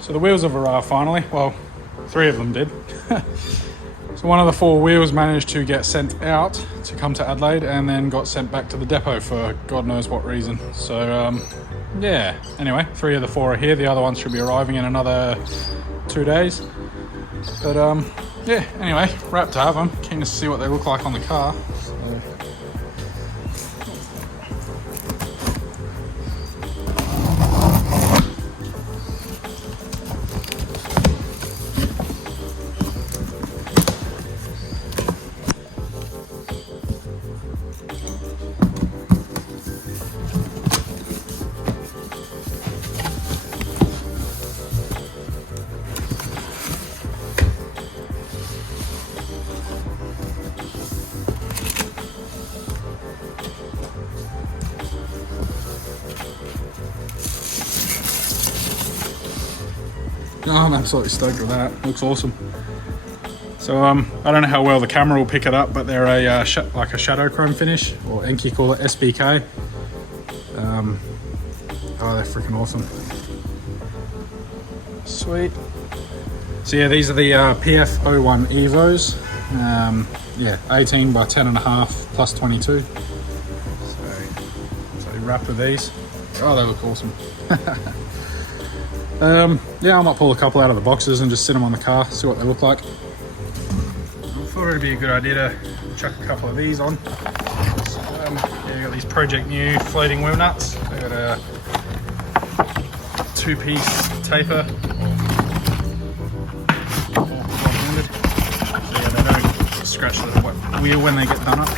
So the wheels have arrived finally. Well, 3 of them did. So one of the 4 wheels managed to get sent out to come to Adelaide and then got sent back to the depot for God knows what reason. So yeah, anyway, 3 of the 4 are here. The other ones should be arriving in another 2 days. But yeah, anyway, wrapped to have them. Keen to see what they look like on the car. So. Oh, I'm absolutely stoked with that. Looks awesome. So I don't know how well the camera will pick it up, but they're a like a shadow chrome finish, or Enki call it SBK. Oh, they're freaking awesome. Sweet. So yeah, these are the PF01 Evos. Yeah, 18 by 10.5 plus 22. So wrapped with these. Oh, they look awesome. Yeah, I might pull a couple out of the boxes and just sit them on the car, see what they look like. I thought it'd be a good idea to chuck a couple of these on. So, yeah, you got these Project New floating wheel nuts. They got a 2-piece taper. So yeah, they don't scratch the wheel when they get done up.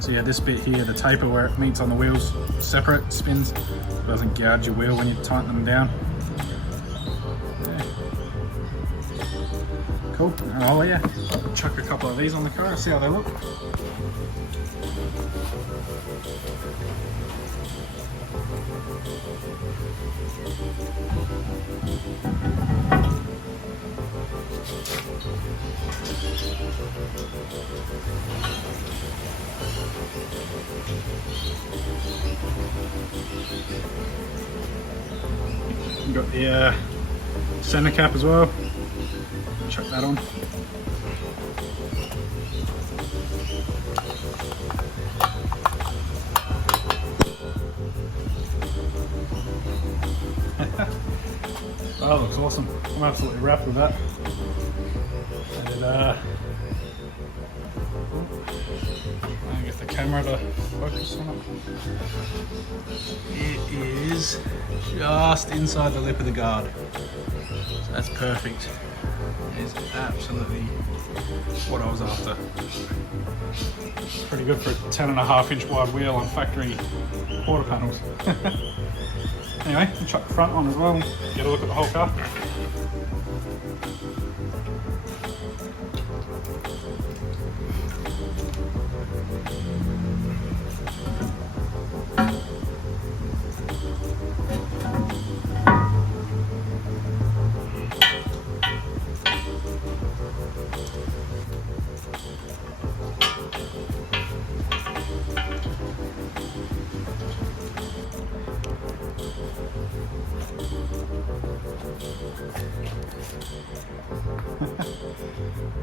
So yeah, this bit here, the taper where it meets on the wheels, separate, spins, so it doesn't gouge your wheel when you tighten them down. Yeah. Cool. Oh yeah, I'll chuck a couple of these on the car, see how they look. We've got the center cap as well. Chuck that on. Oh, that looks awesome. I'm absolutely wrapped with that. And I get the camera to focus on it. It is just inside the lip of the guard. So that's perfect. It is absolutely what I was after. Pretty good for a 10.5-inch wide wheel on factory quarter panels. Anyway, we'll chuck the front on as well and get a look at the whole car.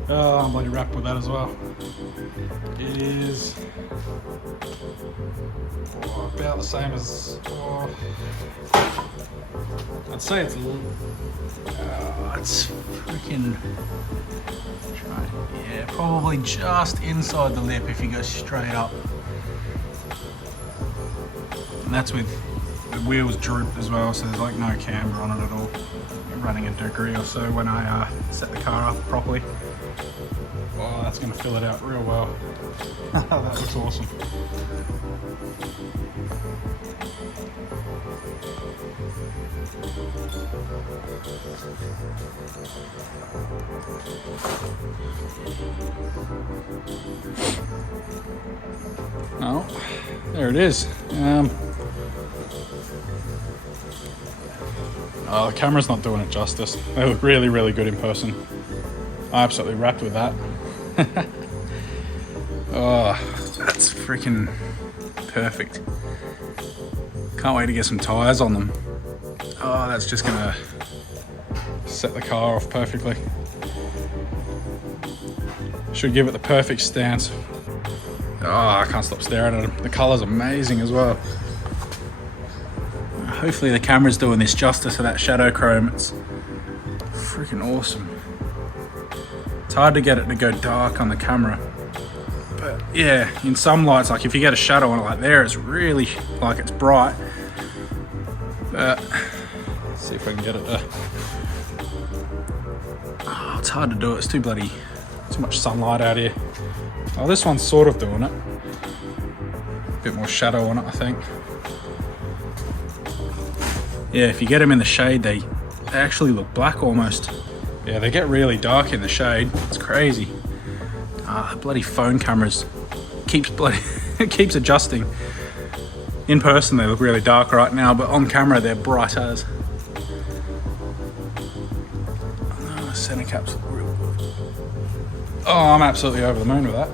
Oh, I'm bloody wrapped with that as well. It is about the same as, I'd say it's freaking, yeah, probably just inside the lip if you go straight up. And that's with the wheels drooped as well, so there's like no camber on it at all. I'm running a degree or so when I set the car up properly. Oh, that's going to fill it out real well. That looks awesome. Oh, there it is. Oh, the camera's not doing it justice. They look really, really good in person. I'm absolutely wrapped with that. Oh, that's freaking perfect. Can't wait to get some tyres on them. Oh, that's just gonna set the car off perfectly. Should give it the perfect stance. Oh, I can't stop staring at them. The colour's amazing as well. Hopefully the camera's doing this justice for that shadow chrome. It's freaking awesome. It's hard to get it to go dark on the camera. But yeah, in some lights, like if you get a shadow on it like there, it's really like it's bright. But let's see if I can get it to... Oh, it's hard to do it. It's too much sunlight out here. Oh, this one's sort of doing it. A bit more shadow on it, I think. Yeah, if you get them in the shade, they actually look black almost. Yeah, they get really dark in the shade. It's crazy. The bloody phone cameras it keeps adjusting. In person, they look really dark right now, but on camera, they're bright as. Oh, center caps look real good. Oh, I'm absolutely over the moon with that.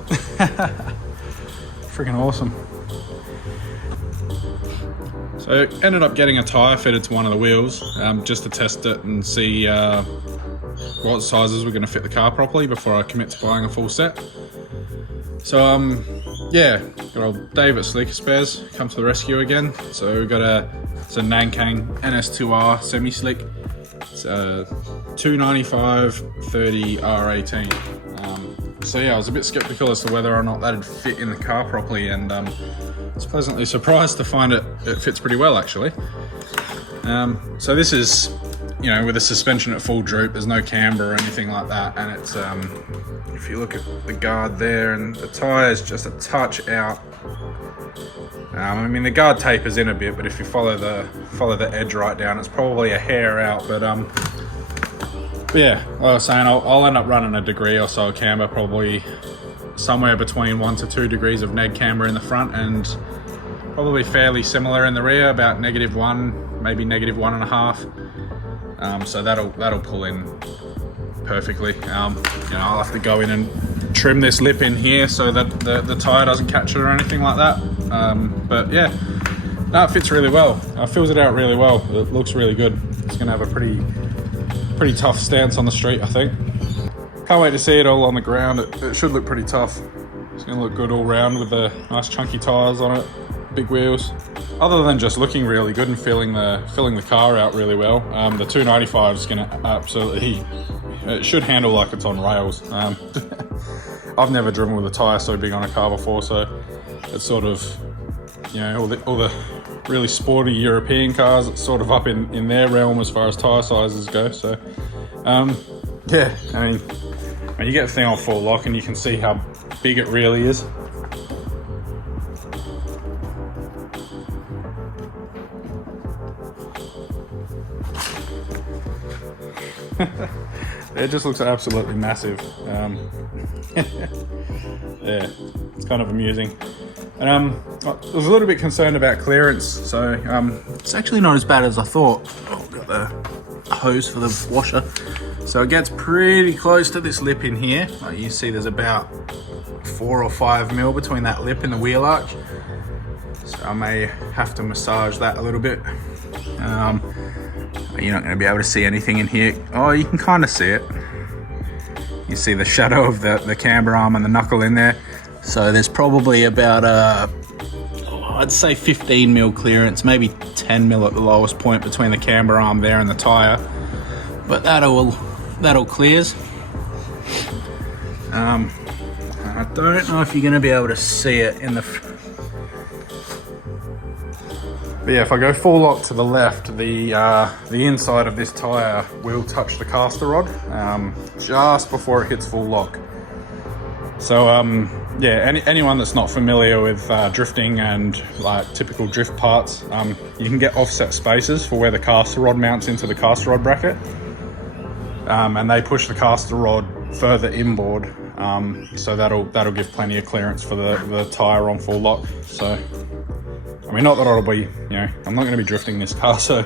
Freaking awesome. So ended up getting a tyre fitted to one of the wheels just to test it and see what sizes were going to fit the car properly before I commit to buying a full set. So yeah, got old Dave at Slicker Spares come to the rescue again. So we got it's a Nankang NS2R semi-slick. It's a 295/30 R18. So yeah, I was a bit skeptical as to whether or not that'd fit in the car properly, and I was pleasantly surprised to find it fits pretty well actually. So this is, you know, with the suspension at full droop, there's no camber or anything like that, and it's if you look at the guard there, and the tyre is just a touch out. I mean, the guard tapers in a bit, but if you follow the edge right down, it's probably a hair out. But yeah, like I was saying, I'll end up running a degree or so of camber, probably somewhere between 1 to 2 degrees of neg camber in the front, and probably fairly similar in the rear, about -1, maybe -1.5. So that'll pull in perfectly. You know, I'll have to go in and trim this lip in here so that the tyre doesn't catch it or anything like that. But yeah, no, it fits really well. Fills it out really well. It looks really good. It's gonna have a pretty tough stance on the street, I think. Can't wait to see it all on the ground. It should look pretty tough. It's gonna look good all round with the nice chunky tyres on it, big wheels. Other than just looking really good and filling the car out really well, the 295 is gonna absolutely, it should handle like it's on rails. I've never driven with a tyre so big on a car before, so it's sort of, you know, all the really sporty European cars, it's sort of up in their realm as far as tyre sizes go. So yeah, I mean, when you get the thing on full lock and you can see how big it really is. It just looks absolutely massive. Yeah, it's kind of amusing. And I was a little bit concerned about clearance, so it's actually not as bad as I thought. Oh, got the hose for the washer. So it gets pretty close to this lip in here. Like you see, there's about 4 or 5 mil between that lip and the wheel arch. So I may have to massage that a little bit. You're not going to be able to see anything in here. Oh, you can kind of see it. You see the shadow of the camber arm and the knuckle in there. So there's probably about I'd say 15 mil clearance, maybe 10 mil at the lowest point between the camber arm there and the tyre. But that'll clears. I don't know if you're going to be able to see it in the... But yeah, if I go full lock to the left, the inside of this tyre will touch the caster rod just before it hits full lock. So yeah, anyone that's not familiar with drifting and like typical drift parts, you can get offset spacers for where the caster rod mounts into the caster rod bracket, and they push the caster rod further inboard, so that'll give plenty of clearance for the tyre on full lock. So I mean, not that I'll be, you know, I'm not going to be drifting this car, so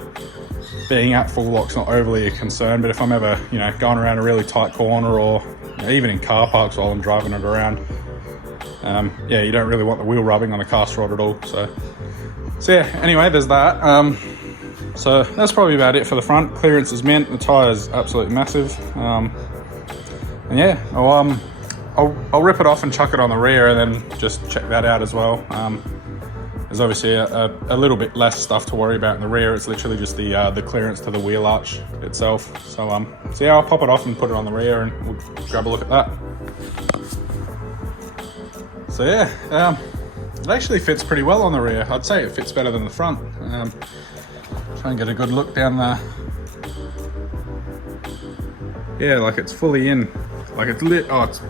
being at full lock's not overly a concern. But if I'm ever, you know, going around a really tight corner, or you know, even in car parks while I'm driving it around, yeah, you don't really want the wheel rubbing on the cast rod at all. So yeah, anyway, there's that. So that's probably about it for the front. Clearance is mint, the tyre is absolutely massive. And yeah, I'll rip it off and chuck it on the rear and then just check that out as well. There's obviously a little bit less stuff to worry about in the rear. It's literally just the clearance to the wheel arch itself. So yeah, I'll pop it off and put it on the rear and we'll grab a look at that. So yeah, it actually fits pretty well on the rear. I'd say it fits better than the front. Try and get a good look down there. Yeah, like it's fully in. Like it's lit. Oh, it's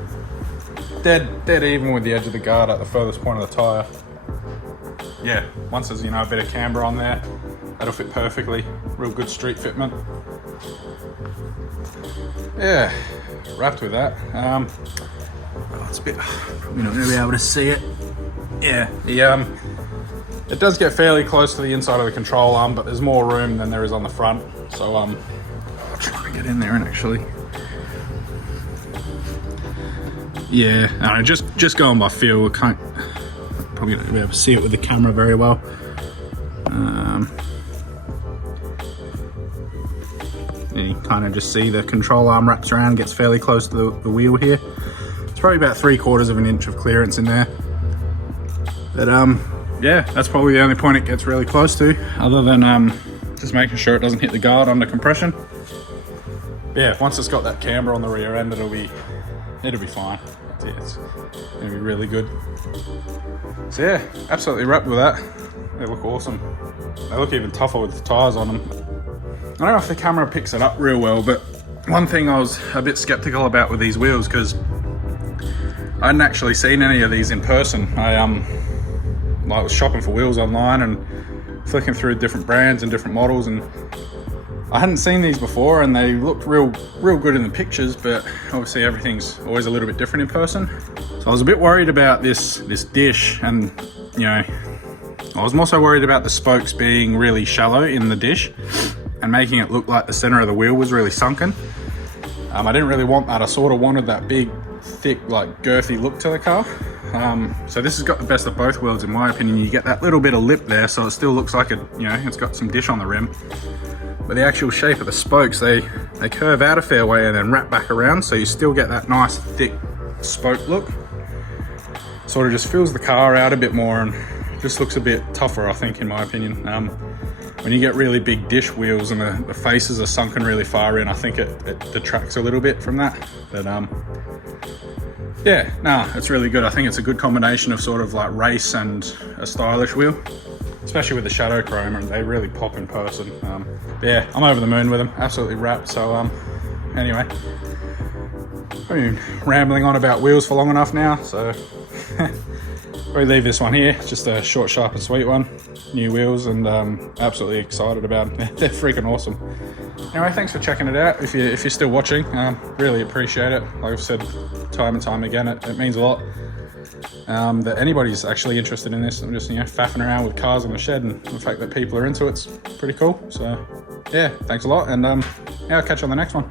dead even with the edge of the guard at the furthest point of the tyre. Yeah, once there's, you know, a bit of camber on there, that'll fit perfectly. Real good street fitment. Yeah, wrapped with that. Oh, it's a bit, probably not gonna be able to see it. Yeah, it does get fairly close to the inside of the control arm, but there's more room than there is on the front. So I'll try to get in there and actually, yeah, I don't know, just going by feel, I can't, probably not be able to see it with the camera very well. You kind of just see the control arm wraps around, gets fairly close to the wheel here. It's probably about 3/4 of an inch of clearance in there. But yeah, that's probably the only point it gets really close to, other than just making sure it doesn't hit the guard under compression. But yeah, once it's got that camber on the rear end, it'll be fine. Yeah, it's gonna be really good. So yeah, absolutely wrapped with that. They look awesome. They look even tougher with the tyres on them. I don't know if the camera picks it up real well, but one thing I was a bit skeptical about with these wheels, because I hadn't actually seen any of these in person. I was shopping for wheels online and flicking through different brands and different models, and I hadn't seen these before, and they looked real good in the pictures, but obviously everything's always a little bit different in person. So I was a bit worried about this dish, and you know, I was also worried about the spokes being really shallow in the dish and making it look like the center of the wheel was really sunken. I didn't really want that. I sort of wanted that big, thick, like girthy look to the car. So this has got the best of both worlds in my opinion. You get that little bit of lip there, so it still looks like it, you know, it's got some dish on the rim. But the actual shape of the spokes, they curve out a fair way and then wrap back around, so you still get that nice thick spoke look. Sort of just fills the car out a bit more and just looks a bit tougher, I think, in my opinion. When you get really big dish wheels and the faces are sunken really far in, I think it detracts a little bit from that. But yeah, nah, it's really good. I think it's a good combination of sort of like race and a stylish wheel, especially with the shadow chrome, and they really pop in person. But yeah, I'm over the moon with them, absolutely wrapped. So anyway, I've been rambling on about wheels for long enough now, so we leave this one here. It's just a short, sharp and sweet one. New wheels, and absolutely excited about them. They're freaking awesome. Anyway, thanks for checking it out. If you're still watching, really appreciate it. Like I've said time and time again, it means a lot that anybody's actually interested in this. I'm just, you know, faffing around with cars in the shed, and the fact that people are into it's pretty cool. So yeah, thanks a lot, and yeah, I'll catch you on the next one.